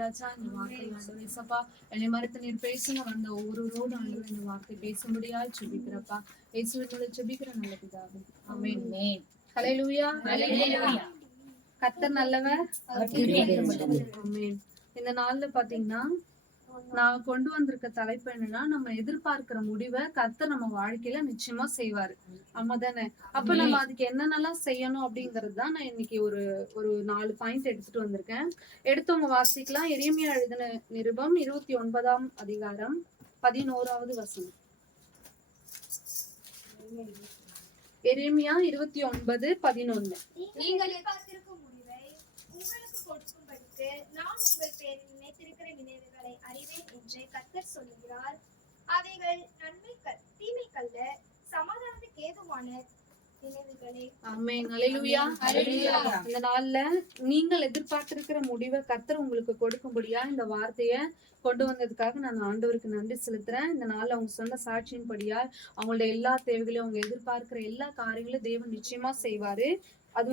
ராஜா இந்த வார்த்தை ஆண்டவரே சப்பா என்னை மறுத்து நீர் பேசணும் வந்த ஒவ்வொருவரோடு ஆண்டவர் இந்த வார்த்தை பேச முடியாது செபிக்கிறப்பா இயேசுவினுடைய செபிக்கிற நல்ல பிதாவே ஆமென். ஹல்லேலூயா. கர்த்தர் நல்லவர். ஆமென். இந்த நாள்ல பாத்தீங்கன்னா நான் கொண்டு வந்திருக்க தலைப்பு என்னன்னா, நம்ம எதிர்பார்க்கிற முடிவை கர்த்தர் நம்ம வாழ்க்கையில நிச்சயமா செய்வாரு. ஆமா தானே? அப்ப நம்ம அதுக்கு என்னென்னலாம் செய்யணும் அப்படிங்கிறது தான் நான் இன்னைக்கு ஒரு ஒரு 4 பாயிண்ட் எடுத்துட்டு வந்திருக்கேன். எடுத்தவங்க வாசிக்கலாம். எரேமியா எழுதின நிருபம் 29ஆம் அதிகாரம் 11வது வசனம். எரேமியா 29:11. நீங்கள் எதிர்பார்த்திருக்கும் முடிவை உங்களுக்கு கொடுக்கும்படிக்கு நான் உங்கள் பேரில் நினைத்திருக்கிற நினைவுகளை அறிவேன் என்று கர்த்தர் சொல்கிறார். அவைகள் தீமைக்கல்ல, சமாதானத்துக்கு ஏதுவான நினைவுகளே. ஆமென். ஹல்லேலூயா. இந்த நாள்ல நீங்கள் எதிர்பார்த்திருக்கிற முடிவை கர்த்தர் உங்களுக்கு கொடுக்கும்படியா இந்த வார்த்தைய கொண்டு வந்ததுக்காக நான் ஆண்டவருக்கு நன்றி செலுத்துறேன். இந்த நாள்ல அவங்க சொன்ன சாட்சியின்படியா அவங்களோட எல்லா தேவைகளையும் அவங்க எதிர்பார்க்கிற எல்லா காரியங்களும் தேவன் நிச்சயமா செய்வாரு. அது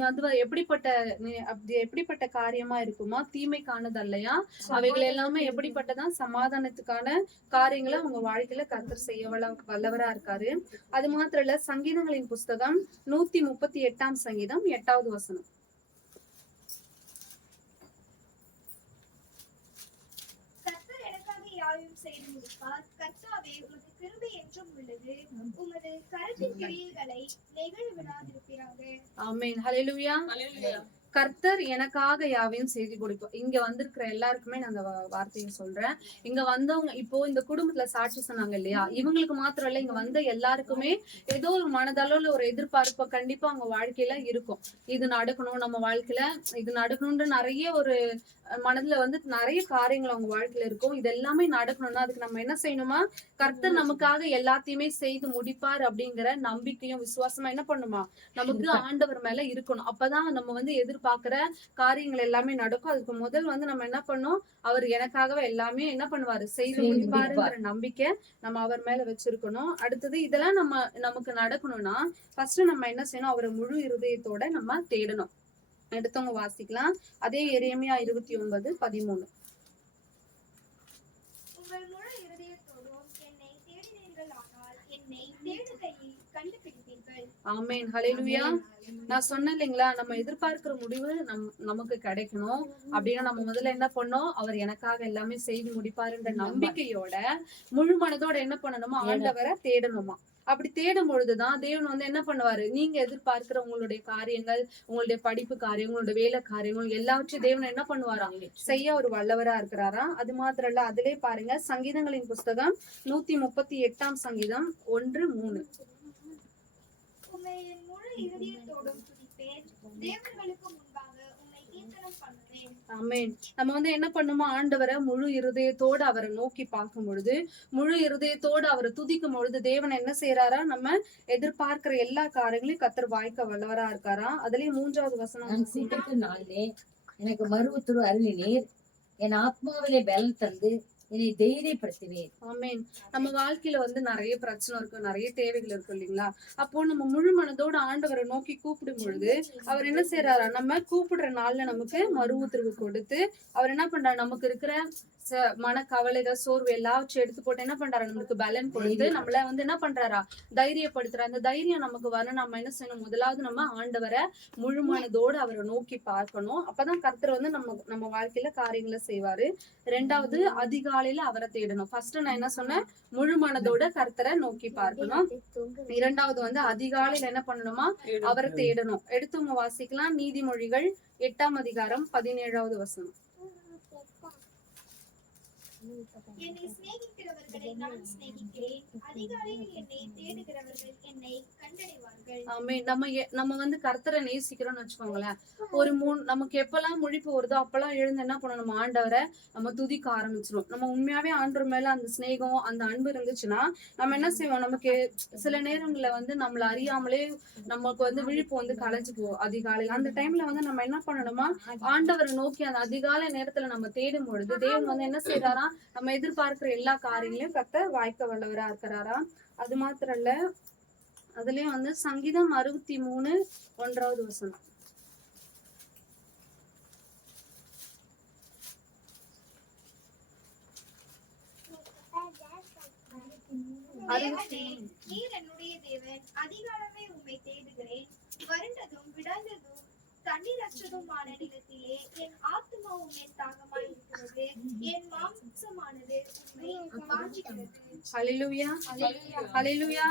எப்படிப்பட்ட காரியமா இருக்குமா? தீமைக்கானது அல்லையா? அவைகள் எல்லாமே எப்படிப்பட்டதா? சமாதானத்துக்கான காரியங்களை அவங்க வாழ்க்கையில கர்த்தர் செய்ய வல்லவரா இருக்காரு. அது மாத்திரம் இல்ல, சங்கீதங்களின் புஸ்தகம் 138ஆம் சங்கீதம் 8வது வசனம். கர்த்தர் எனக்காக யாவையும் செய்து முடிப்பார். கர்த்தாவே, உமது கிருபை என்றும் உள்ளது. உமது கரத்தின் கிரியைகளை நெகிழ விடாதிருப்பீராக. ஆமென். ஹல்லேலூயா. கர்த்தர் எனக்காக யாவையும் செய்து கொடுப்போம். இங்க வந்திருக்கிற எல்லாருக்குமே நான் அந்த வார்த்தையை சொல்றேன். இங்க வந்தவங்க இப்போ இந்த குடும்பத்துல சாட்சி சொன்னாங்க இல்லையா, இவங்களுக்கு மாத்திரம் இல்ல, இங்க வந்த எல்லாருக்குமே ஏதோ ஒரு மனதளவுல ஒரு எதிர்பார்ப்பு கண்டிப்பா அவங்க வாழ்க்கையில இருக்கும். இது நடக்கணும், நம்ம வாழ்க்கையில இது நடக்கணும்ன்ற நிறைய ஒரு மனதுல வந்து நிறைய காரியங்கள் அவங்க வாழ்க்கையில இருக்கும். இது எல்லாமே நடக்கணும்னா அதுக்கு நம்ம என்ன செய்யணுமா? கர்த்தர் நமக்காக எல்லாத்தையுமே செய்து முடிப்பார் அப்படிங்கிற நம்பிக்கையும் விசுவாசமா என்ன பண்ணுமா நமக்கு ஆண்டவர் மேல இருக்கணும். அப்பதான் நம்ம வந்து எதிர்பார்க்கிற காரியங்கள் எல்லாமே நடக்கும். அதுக்கு முதல் வந்து நம்ம என்ன பண்ணோம்? அவர் எனக்காகவே எல்லாமே என்ன பண்ணுவாரு? செய்து முடிப்பாருங்கிற நம்பிக்கை நம்ம அவர் மேல வச்சிருக்கணும். அடுத்தது இதெல்லாம் நமக்கு நடக்கணும்னா ஃபர்ஸ்ட் நம்ம என்ன செய்யணும்? அவரை முழு இருதயத்தோட நம்ம தேடணும். எடுத்தவங்க வாசிக்கலாம். அதே எரேமியா 29:13. உங்கள் முழு இருதயத்தோடும் என்னை தேடினீர்களானால் என்னை தேடுகையில் கண்டுபிடிப்பீர்கள். ஆமென். ஹல்லேலூயா. நான் சொன்னேன் இல்லைங்களா, நம்ம எதிர்பார்க்கிற முடிவு நமக்கு கிடைக்கணும் அப்படின்னா நம்ம முதல்ல என்ன பண்ணோம்? அவர் எனக்காக எல்லாமே செய்து முடிப்பாருன்ற நம்பிக்கையோட முழு மனதோட என்ன பண்ணணுமா? ஆண்டவரை தேடணுமா. அப்படி தேடும் பொழுதுதான் தேவன் வந்து என்ன பண்ணுவாரு? நீங்க எதிர்பார்க்கிற உங்களுடைய காரியங்கள், உங்களுடைய படிப்பு காரியம், உங்களுடைய வேலை காரியங்கள் எல்லாவற்றையும் தேவன் என்ன பண்ணுவாராம்? செய்ய ஒரு வல்லவரா இருக்கிறாராம். அது மாத்திரம் இல்ல, அதிலே பாருங்க, சங்கீதங்களின் புஸ்தகம் 138ஆம் சங்கீதம் 1:3. உம்மை என் முழு இருதயத்தோடும் துதிப்பேன். தேவர்களுக்கு முன்பாக உம்மை கீர்த்தனம் பண்ணுவேன். ஆமென். நம்ம வந்து என்ன பண்ணுமோ? ஆண்டவரை முழு இருதயத்தோடு அவரை நோக்கி பார்க்கும் பொழுது, முழு இருதயத்தோடு அவரை துதிக்கும் பொழுது தேவன் என்ன செய்யறாரா? நம்ம எதிர்பார்க்கிற எல்லா காரியங்களையும் கர்த்தர் வாய்க்க வல்லவரா இருக்காரா. அதுலயும் 3வது வசனம். நாளிலே எனக்கு மறுவுத்துரு அருளினீர், என் ஆத்மாவிலே பலன் தந்து என்னை தைரியப்படுத்தினீர். ஆமென். நம்ம வாழ்க்கையில வந்து நிறைய பிரச்சனை இருக்கும், நிறைய தேவைகள் இருக்கும் இல்லைங்களா? அப்போ நம்ம முழு மனதோட ஆண்டவரை நோக்கி கூப்பிடும் பொழுது அவர் என்ன செய்யறாரா? நம்ம கூப்பிடுற நாள்ல நமக்கு மறு உத்தரவு கொடுத்து அவர் என்ன பண்றாரு? நமக்கு இருக்கிற மன கவலைகள், சோர்வு எல்லாவற்றையும் எடுத்து போட்டு என்ன பண்றாரு? நமக்கு பலன் கொடுத்து நம்மள வந்து என்ன பண்றாரா? தைரியப்படுத்துற. அந்த தைரியம் நமக்கு வர நம்ம என்ன செய்யணும்? முதலாவது நம்ம ஆண்டவரை முழு மனதோடு அவரை நோக்கி பார்க்கணும். அப்பதான் கர்த்தர் வந்து நம்ம வாழ்க்கையில காரியங்களை செய்வாரு. 2வது, அதிகாலையில அவரை தேடணும். ஃபர்ஸ்ட் நான் என்ன சொன்னேன்? முழு மனதோட கர்த்தரை நோக்கி பார்க்கணும். 2வது வந்து அதிகாலையில என்ன பண்ணணுமா? அவரை தேடணும். எடுத்தவங்க வாசிக்கலாம். நீதிமொழிகள் 8ஆம் அதிகாரம் 17வது வசனம். என்னை சிநேகிக்கிறவர்களை நான் சிநேகிக்கிறேன். அதிகாலையில் என்னை தேடுகிறவர்கள் என்னை கண்டடைவார்கள். ஆமென். நம்ம வந்து கர்த்தரை நேசிக்கிறோம்னு வச்சுக்கோங்களேன். நமக்கு எப்பெல்லாம் முழிப்பு வருதோ அப்பெல்லாம் எழுந்து என்ன பண்ணணும்? ஆண்டவரை நம்ம துதிக்க ஆரம்பிச்சிடும். நம்ம உண்மையாவே ஆண்டவர் மேல அந்த சிநேகம், அந்த அன்பு இருந்துச்சுன்னா நம்ம என்ன செய்வோம்? நமக்கு சில நேரங்கள்ல வந்து நம்மள அறியாமலே நமக்கு வந்து விழிப்பு வந்து கலைஞ்சு போவோம் அதிகாலையில். அந்த டைம்ல வந்து நம்ம என்ன பண்ணணுமா? ஆண்டவரை நோக்கி அந்த அதிகாலை நேரத்துல நம்ம தேடும் பொழுது தேவன் வந்து என்ன செய்யறாரா? நம்ம எதிர்பார்க்கிற எல்லா காரியங்களையும் கர்த்தர் வாய்க்க வல்லவரா இருக்கிறாரா. அது மாத்திரம் இல்ல, அதுலயும் வந்து சங்கீதம் 63:1வது வசனம். தேவனே, நீர் என்னுடைய தேவன், அதிகாலமே உம்மை தேடுகிறேன். வறண்டதும் விடாததும் தண்ணீரற்றதுமான நிலத்திலே என் ஆத்துமா உம்மில் தாகமாய் இருக்கிறது. என் மாம்சமானது உம்மை வாஞ்சிக்கிறது. ஹல்லேலூயா, ஹல்லேலூயா. அல்லேலூயா.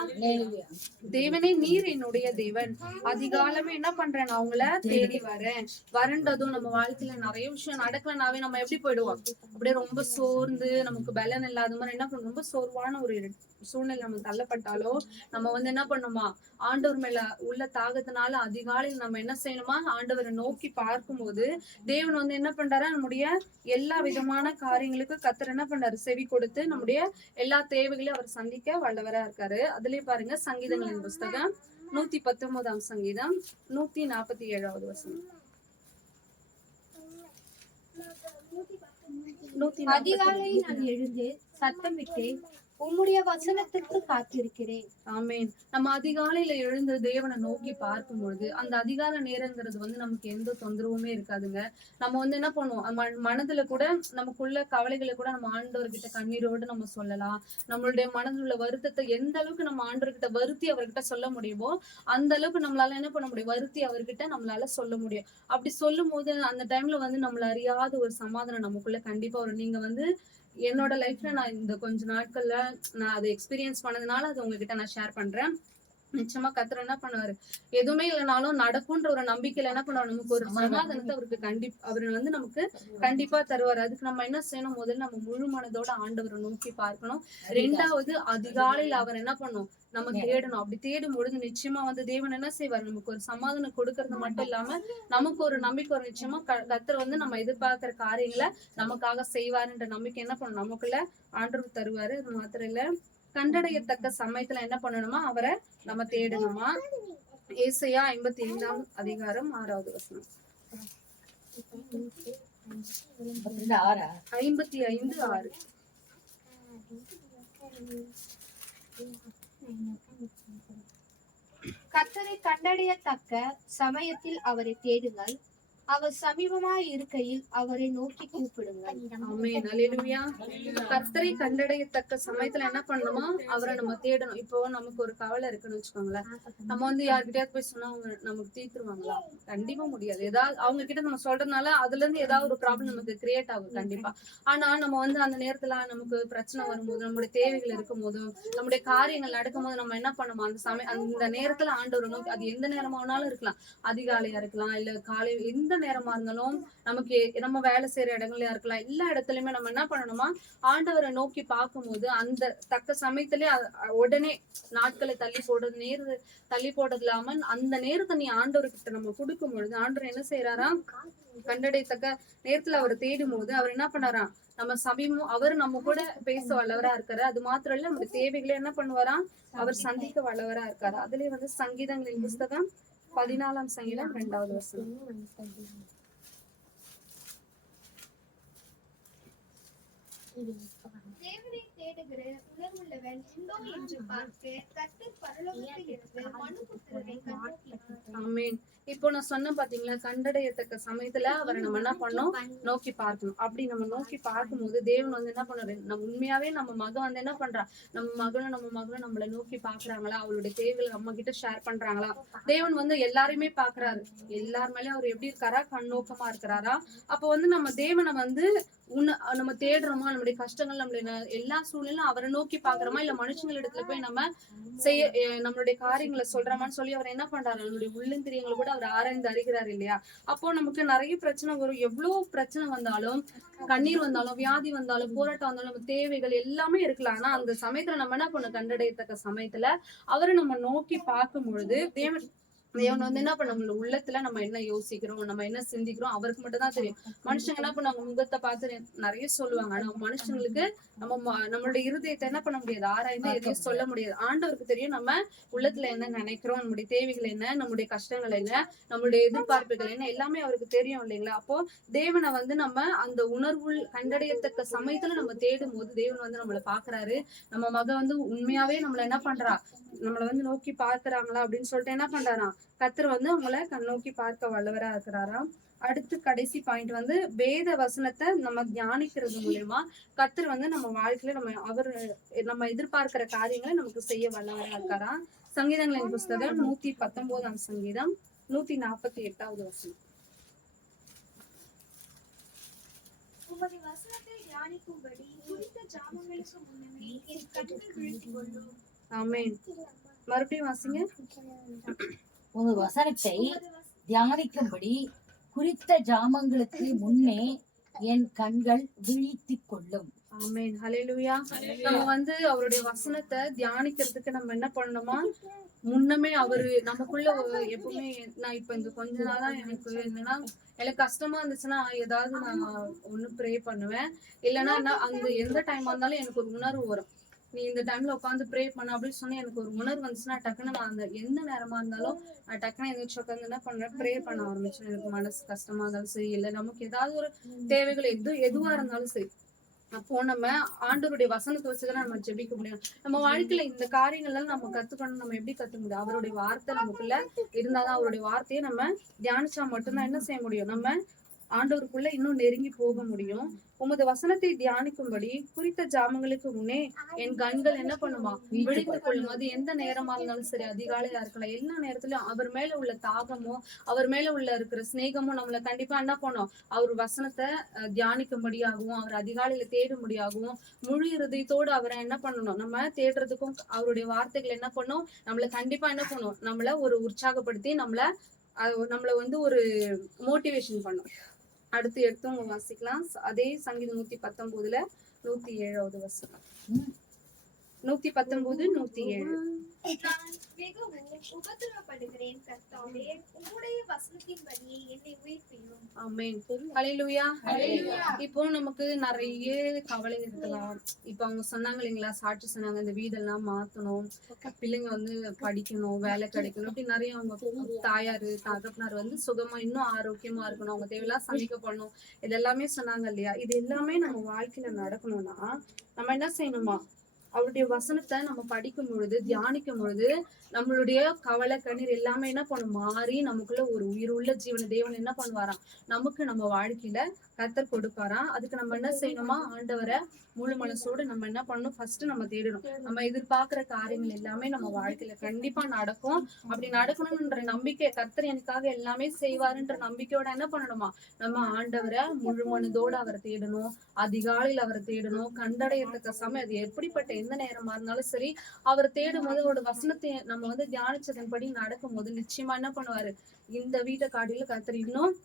தேவனே நீர் என்னுடைய தேவன், அதிகாலமே என்ன பண்றேன், நான் உங்களை தேடி வரேன். வறண்டதும் நம்ம வாழ்க்கையில நிறைய விஷயம் நடக்கலனாவே நம்ம எப்படி போயிடுவோம், அப்படியே ரொம்ப சோர்ந்து நமக்கு பலன் இல்லாத மாதிரி என்ன பண்ணும், ரொம்ப சோர்வான ஒரு சூழ்நிலை நம்ம தள்ளப்பட்டாலோ நம்ம வந்து என்ன பண்ணுமா, ஆண்டவர் மேல உள்ள தாகத்தினால அதிகாலையில் நம்ம என்ன செய்யணுமா, ஆண்டவரை நோக்கி பார்க்கும்போது தேவன் வந்து என்ன பண்றாரு, நம்முடைய எல்லா விதமான காரியங்களுக்கு கர்த்தர் என்ன பண்றாரு, செவி கொடுத்து நம்முடைய எல்லா தேவைகளையும் அவர் சந்திக்க வல்லவரா இருக்காரு. அதுலயே பாருங்க, சங்கீதங்களின் புஸ்தகம் 119 சங்கீதம் 147 வசனம். 140. அதிகாலையில் நான் எழுந்து சத்தமிட்டு உம்முடைய வசனத்திற்கு காத்திருக்கிறேன். ஆமேன். நம்ம அதிகாலையில எழுந்து தேவனை நோக்கி பார்க்கும் பொழுது அந்த அதிகால நேரங்கிறது வந்து நமக்கு எந்த தொந்தரவுமே இருக்காதுங்க. நம்ம வந்து என்ன பண்ணுவோம், மனதுல கூட நமக்குள்ள கவலைகளை கூட நம்ம ஆண்டவர்கிட்ட கண்ணீரோடு நம்ம சொல்லலாம். நம்மளுடைய மனதில் உள்ள வருத்தத்தை எந்த அளவுக்கு நம்ம ஆண்டவர்கிட்ட வருத்தி அவர்கிட்ட சொல்ல முடியுமோ அந்த அளவுக்கு நம்மளால என்ன பண்ண முடியும், வருத்தி அவர்கிட்ட நம்மளால சொல்ல முடியும். அப்படி சொல்லும் போது அந்த டைம்ல வந்து நம்மள அறியாத ஒரு சமாதானம் நமக்குள்ள கண்டிப்பா வரும். நீங்க வந்து என்னோட லைஃப்ல நான் இந்த கொஞ்ச நாட்கள்ல நான் அதை எக்ஸ்பீரியன்ஸ் பண்ணதுனால அது உங்ககிட்ட நான் ஷேர் பண்றேன். நிச்சயமா கர்த்தர் என்ன பண்ணுவாரு, எதுவுமே இல்லைனாலும் நடக்கும்ன்ற ஒரு நம்பிக்கையில என்ன பண்ணுவாரு, நமக்கு ஒரு சமாதானத்தை அவருக்கு அவரு வந்து நமக்கு கண்டிப்பா தருவாரு. அதுக்கு நம்ம என்ன செய்யணும், முதல்ல நம்ம முழு மனதோட ஆண்டவரை நோக்கி பார்க்கணும். ரெண்டாவது, அதிகாலையில அவர் என்ன பண்ணும், நம்ம தேடணும். அப்படி தேடும் பொழுது நிச்சயமா வந்து தேவன் என்ன செய்வார், நமக்கு ஒரு சமாதானம் கொடுக்கறது மட்டும் இல்லாம நமக்கு ஒரு நம்பிக்கை ஒரு நிச்சயமா கர்த்தர் வந்து நம்ம எதிர்பார்க்கிற காரியங்களை நமக்காக செய்வாருன்ற நம்பிக்கை என்ன பண்ணும், நமக்குள்ள ஆண்டவர் தருவாரு. அது மாத்திரம் இல்ல, கண்டடையத்தக்க சமயத்துல என்ன பண்ணணுமா, அவரை நம்ம தேடணுமா. ஏசாயா 55 அதிகாரம் 6வது வசனம். 55:6. கர்த்தரை கண்டடையத்தக்க சமயத்தில் அவரை தேடுங்கள், அவர் சமீபமாய் இருக்கையில் அவரை நோக்கி கூப்பிடுங்கள். ஆமென். அல்லேலூயா. கர்த்தரை கண்டடையத்தக்க சமயத்துல என்ன பண்ணணுமா, அவரை நம்ம தேடணும். இப்போ நமக்கு ஒரு கவலை இருக்குன்னு வச்சுக்கோங்களேன், நம்ம வந்து யார்கிட்டயாவது போய் சொன்னா அவங்க நமக்கு தீர்த்துருவாங்களா, கண்டிப்பா முடியாது. ஏதாவது அவங்க கிட்ட நம்ம சொல்றதுனால அதுல இருந்து ஏதாவது ஒரு ப்ராப்ளம் நமக்கு கிரியேட் ஆகும் கண்டிப்பா. ஆனா நம்ம வந்து அந்த நேரத்துல நமக்கு பிரச்சனை வரும்போது, நம்மளுடைய தேவைகள் இருக்கும் போதும், நம்முடைய காரியங்கள் நடக்கும் போது நம்ம என்ன பண்ணுவோம், அந்த நேரத்துல ஆண்டவரை நோக்கி, அது எந்த நேரமானாலும் இருக்கலாம், அதிகாலையா இருக்கலாம் இல்ல காலை, எந்த நேரமா இருந்தாலும் நமக்கு நம்ம வேலை செய்யற இடங்களா இருக்கலாம், எல்லா இடத்துலயுமே நம்ம என்ன பண்ணணுமா, ஆண்டவரை நோக்கி பார்க்கும்போது அந்த தக்க சமயத்திலே உடனே நாட்களை தள்ளி போடுறது இல்லாம அந்த நேரத்தை நீ ஆண்டவர்கிட்ட நம்ம கொடுக்கும் பொழுது ஆண்டவர் என்ன செய்யறாராம், கண்டடையத்தக்க நேரத்துல அவர் தேடும் போது அவர் என்ன பண்ணாராம், நம்ம சமீபம் அவர் நம்ம கூட பேச வல்லவரா இருக்காரு. அது மாத்திரம் இல்ல, நம்ம தேவைகளை என்ன பண்ணுவாராம், அவர் சந்திக்க வல்லவரா இருக்காரு. அதுலயே வந்து சங்கீதங்களின் புஸ்தகம் 14 சங்கீதம் 2வது வசனம். தேவனை தேடுகிற உணர்வுள்ளவன் உண்டோ என்று பார்க்க கர்த்தர் பரலோகத்தில் இருந்து மனுபுத்திரரை கண்டோக்கினார். ஆமென். இப்போ நான் சொன்ன பாத்தீங்களா, கண்டடையத்தக்க சமயத்துல அவரை நம்ம என்ன பண்ணோம், நோக்கி பார்க்கணும். அப்படி நம்ம நோக்கி பார்க்கும்போது தேவன் வந்து என்ன பண்றாரு, நம்ம உண்மையாவே நம்ம மகன் வந்து என்ன பண்றா, நம்ம மகளும் நம்மளை நோக்கி பாக்குறாங்களா, அவளுடைய தேவைகளை நம்ம கிட்ட ஷேர் பண்றாங்களா. தேவன் வந்து எல்லாருமே பாக்குறாரு, எல்லார் மேலயும் அவர் எப்படி இருக்காரா, கண்ணோக்கமா இருக்கிறாரா. அப்போ வந்து நம்ம தேவனை வந்து நம்ம தேடுறோமா, நம்மளுடைய கஷ்டங்கள் நம்மளுடைய எல்லா சூழ்நிலும் அவரை நோக்கி பாக்குறோமா, இல்ல மனுஷங்கள் இடத்துல போய் நம்ம நம்மளுடைய காரியங்களை சொல்றோமான்னு சொல்லி அவர் என்ன பண்றாரு, நம்மளுடைய உள்ளந்திரியங்களை கூட அவர் ஆராய்ந்து அறிகிறார் இல்லையா. அப்போ நமக்கு நிறைய பிரச்சனை வரும், எவ்வளவு பிரச்சனை வந்தாலும், கண்ணீர் வந்தாலும், வியாதி வந்தாலும், போராட்டம் வந்தாலும், நம்ம தேவைகள் எல்லாமே இருக்கலாம். ஆனா அந்த சமயத்துல நம்ம என்ன பண்ண, கண்டடையத்தக்க சமயத்துல அவரை நம்ம நோக்கி பார்க்கும் பொழுது தேவன் வந்து என்ன பண்ண, நம்மள உள்ளத்துல நம்ம என்ன யோசிக்கிறோம், நம்ம என்ன சிந்திக்கிறோம் அவருக்கு மட்டும் தான் தெரியும். மனுஷங்க என்ன பண்ணுவாங்க, முகத்தை பார்த்து நிறைய சொல்லுவாங்க. ஆனா மனுஷங்களுக்கு நம்மளுடைய இருதயத்தை என்ன பண்ண முடியாது, ஆராய்ந்து எதையும் சொல்ல முடியாது. ஆண்டவருக்கு தெரியும் நம்ம உள்ளத்துல என்ன நினைக்கிறோம், நம்முடைய தேவைகள் என்ன, நம்முடைய கஷ்டங்கள் என்ன, நம்மளுடைய எதிர்பார்ப்புகள் என்ன, எல்லாமே அவருக்கு தெரியும் இல்லைங்களா. அப்போ தேவனை வந்து நம்ம அந்த உணர்வு கண்டடையத்தக்க சமயத்துல நம்ம தேடும் போது தேவன் வந்து நம்மளை பாக்குறாரு. நம்ம மகன் வந்து உண்மையாவே நம்மள என்ன பண்றா, நம்மள வந்து நோக்கி பார்க்கறாங்களா அப்படின்னு சொல்லிட்டு என்ன பண்றாராம், கர்த்தர் வந்து அவங்கள நோக்கி பார்க்க வல்லவரா இருக்கிறாராம். அடுத்து கடைசி பாயிண்ட் வந்து வேத வசனத்தை நம்ம தியானிக்கிறது மூலியமா கர்த்தர் வந்து நம்ம வாழ்க்கையில நம்ம எதிர்பார்க்கிற காரியங்களை நமக்கு செய்ய வல்லவரா இருக்காரா. சங்கீதங்களின் புஸ்தகம் 119 சங்கீதம் 148 வசனம். உமது வசனத்தை தியானிக்கும்படி குறித்த ஜாமங்களுக்கு முன்னமே என் கண்கள் விழித்துக் கொள்ளும். ஆமென். மறுபடியும் வாசிங்க. உமது வசனத்தை தியானிக்கும்படி குறித்த ஜாமங்களுக்கு முன்னே என் கண்கள் விழித்துக் கொள்ளும். ஆமென். ஹல்லேலூயா. நம்ம வந்து அவருடைய வசனத்தை தியானிக்கிறதுக்கு நம்ம என்ன பண்ணணுமா, முன்னமே அவரு நமக்குள்ள எப்பவுமே நான் இப்ப இந்த கொஞ்ச நாளா எனக்கு என்னன்னா, எனக்கு கஷ்டமா இருந்துச்சுன்னா ஏதாவது நான் ஒண்ணு ப்ரே பண்ணுவேன். இல்லைன்னா அந்த எந்த டைமா இருந்தாலும் எனக்கு ஒரு உணர்வு வரும். நீ இந்த டைம்ல உட்காந்து ப்ரே பண்ண அப்படின்னு சொன்னா எனக்கு ஒரு உணர்வு வந்துச்சுன்னா டக்குன்னு நான் அந்த எந்த நேரமா இருந்தாலும் நான் டக்குன்னு எந்திரிச்சு உட்காந்து என்ன பண்றேன், ப்ரே பண்ண ஆரம்பிச்சேன். எனக்கு மனசு கஷ்டமா இருந்தாலும் சரி, இல்லை நமக்கு ஏதாவது ஒரு தேவைகள் எதுவா இருந்தாலும் சரி, அப்போ நம்ம ஆண்டவருடைய வசனத்தை வச்சுதான் நம்ம ஜெபிக்க முடியும். நம்ம வாழ்க்கையில இந்த காரியங்கள்லாம் நம்ம கத்துக்கணும். நம்ம எப்படி கத்துக்க முடியும்? அவருடைய வார்த்தை நமக்குள்ள இருந்தாதான், அவருடைய வார்த்தையை நம்ம தியானிச்சா மட்டும்தான் என்ன செய்ய முடியும், நம்ம ஆண்டவருக்குள்ள இன்னும் நெருங்கி போக முடியும். உமது வசனத்தை தியானிக்கும்படி குறித்த ஜாமங்களுக்கு முன்னே என் கண்கள் என்ன பண்ணுமா, விழித்துக் கொள்ளும். அது எந்த நேரமா இருந்தாலும் சரி, அதிகாலையா இருக்கலாம், எல்லா நேரத்திலும் அவர் மேல உள்ள தாகமும் அவர் மேல உள்ள இருக்கிற சிநேகமும் நம்மள கண்டிப்பா என்ன பண்ணும், அவர் வசனத்தை தியானிக்கும்படியாகவும் அவர் அதிகாலையில தேடும்படியாகவும் முழு இருதயத்தோடு அவரை என்ன பண்ணணும், நம்ம தேடுறதுக்கும் அவருடைய வார்த்தைகள் என்ன பண்ணும், நம்மள கண்டிப்பா என்ன பண்ணும், நம்மள ஒரு உற்சாகப்படுத்தி நம்மள வந்து ஒரு மோட்டிவேஷன் பண்ணும். அடுத்து எடுத்தவங்க வாசிக்கலாம். அதே சங்கீதம் 119 107 வசனம். 119 107. நான் மிகவும் உபத்திரவப்படுகிறேன் கர்த்தாவே, உம்முடைய வசனத்தின்படியே என்னை உயிர்ப்பியும். ஆமென். ஹல்லேலூயா. இப்போ நமக்கு நிறைய கவலை இருக்கலாம். இப்ப அவங்க சொன்னாங்க இல்லைங்களா, சாட்சி சொன்னாங்க, இந்த வீடெல்லாம் மாத்தணும், பிள்ளைங்க வந்து படிக்கணும், வேலை கிடைக்கணும், அப்படி நிறைய அவங்க தாயாரு தகப்பனார் வந்து சுகமா இன்னும் ஆரோக்கியமா இருக்கணும், அவங்க தேவையெல்லாம் சந்திக்கப்படணும், இது எல்லாமே சொன்னாங்க இல்லையா. இது எல்லாமே நம்ம வாழ்க்கையில நடக்கணும்னா நம்ம என்ன செய்யணுமா, அவருடைய வசனத்தை நம்ம படிக்கும் பொழுது தியானிக்கும் பொழுது நம்மளுடைய கவலை கண்ணீர் எல்லாமே என்ன பண்ணும், மாறி நமக்குள்ள ஒரு உயிர் உள்ள ஜீவன தேவன் என்ன பண்ணுவாராம், நமக்கு நம்ம வாழ்க்கையில கர்த்தர் கொடுப்பாராம். அதுக்கு நம்ம என்ன செய்யணுமா, ஆண்டவரை முழு மனசோடு நம்ம என்ன பண்ணணும், ஃபர்ஸ்ட் நம்ம தேடணும். நம்ம எதிர்பார்க்கிற காரியங்கள் எல்லாமே நம்ம வாழ்க்கையில கண்டிப்பா நடக்கும். அப்படி நடக்கணும்ன்ற நம்பிக்கை, கர்த்தர் எனக்காக எல்லாமே செய்வாருன்ற நம்பிக்கையோட என்ன பண்ணணுமா, நம்ம ஆண்டவரை முழு மனதோடு அவரை தேடணும், அதிகாலையில் அவரை தேடணும், கண்டடையத்தக்க சமயம் அது எப்படிப்பட்ட எந்த நேரமா இருந்தாலும் சரி, அவர் தேடும் போது அவரோட வசனத்தை நம்ம வந்து தியானிச்சதன்படி நடக்கும் போது நிச்சயமா என்ன பண்ணுவாரு, இந்த வீட்டை காட்டில கர்த்தர் இன்னும்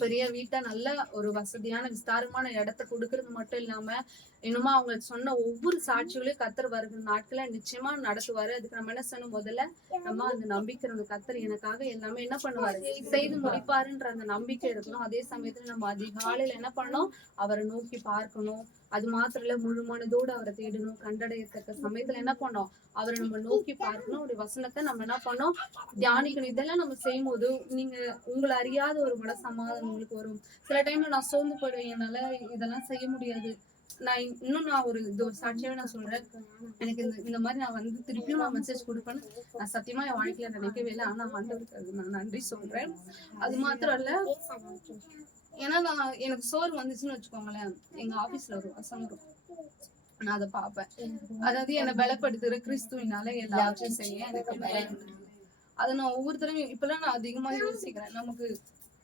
பெரிய வீட்டை நல்ல ஒரு வசதியான விஸ்தாரமான இடத்தை கொடுக்கறது மட்டும் இல்லாம இன்னுமா அவங்க சொன்ன ஒவ்வொரு சாட்சிகளையும் கர்த்தர் வருகிற நாட்களை நிச்சயமா நடத்துவாரு. அதுக்கு நம்ம என்ன சொன்னோம், முதல்ல நம்ம அந்த நம்பிக்கை, கர்த்தர் எனக்காக எல்லாமே என்ன பண்ணுவாரு, செய்து முடிப்பாருன்ற அந்த நம்பிக்கை இருக்கணும். அதே சமயத்துல நம்ம அதிகாலையில என்ன பண்ணணும், அவரை நோக்கி பார்க்கணும். அது மாத்திரம் இல்ல, முழு மனதோடு அவரை தேடணும், கண்டடையத்தக்க சமயத்துல என்ன பண்ணோம், அவரை நம்ம நோக்கி பார்க்கணும், ஒரு வசனத்தை நம்ம என்ன பண்ணோம், தியானிக்கணும். இதெல்லாம் நம்ம செய்யும் போது உங்களை அறியாத ஒரு மன சமாதானம் உங்களுக்கு வரும். சில டைம்ல நான் சோர்ந்து போயிடுவேன், என்னால இதெல்லாம் செய்ய முடியாது. நான் ஒரு சாட்சியாவே நான் சொல்றேன், எனக்கு இந்த மாதிரி நான் வந்து திருப்பியும் நான் மெசேஜ் கொடுப்பேன்னு நான் சத்தியமா என் வாழ்க்கையில நினைக்கவே இல்லை. ஆனா ஆண்டவருக்கு அது நான் நன்றி சொல்றேன். அது மாத்திரம் இல்ல, ஏன்னா எனக்கு சோறு வந்துச்சுன்னு வச்சுக்கோங்களேன், எங்க ஆபீஸ்ல ஒரு வசனம் இருக்கும், நான் அதை பார்ப்பேன். அதாவது என்னை பலப்படுத்துற கிறிஸ்துவினால எல்லாத்தையும் செய்ய எனக்கு அதை நான் ஒவ்வொருத்தரையும் இப்பெல்லாம் நான் அதிகமா யோசிக்கிறேன். நமக்கு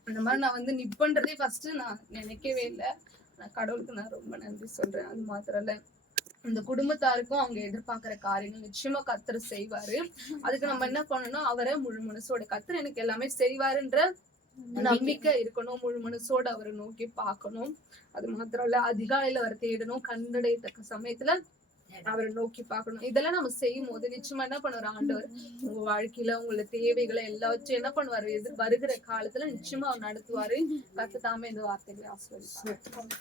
இந்த மாதிரி நான் வந்து நிப்பன்றதே ஃபர்ஸ்ட் நான் நினைக்கவே இல்லை. நான் கடவுளுக்கு நான் ரொம்ப நன்றி சொல்றேன். அது மாத்திரம் இல்ல, இந்த குடும்பத்தாருக்கும் அவங்க எதிர்பார்க்கிற காரியங்கள் நிச்சயமா கர்த்தர் செய்வாரு. அதுக்கு நம்ம என்ன பண்ணணும், அவரை முழு மனசோட கர்த்தர் எனக்கு எல்லாமே செய்வாருன்ற நம்பிக்கை இருக்கணும். முழு மனசோட அவரை நோக்கி பார்க்கணும். அது மாத்திரம் இல்ல, அதிகாலையில அவரை தேடணும், கண்டடையத்தக்க சமயத்துல அவரை நோக்கி பார்க்கணும். இதெல்லாம் நம்ம செய்யும் போது நிச்சயமா என்ன பண்ணுவாரு ஆண்டவர், உங்க வாழ்க்கையில உங்களோட தேவைகளை எல்லாவற்றையும் என்ன பண்ணுவாரு, வருகிற காலத்துல நிச்சயமா அவர் நடத்துவாரு. கர்த்தர் தாமே இந்த வார்த்தைகளை ஆசீர்வதிப்பார்.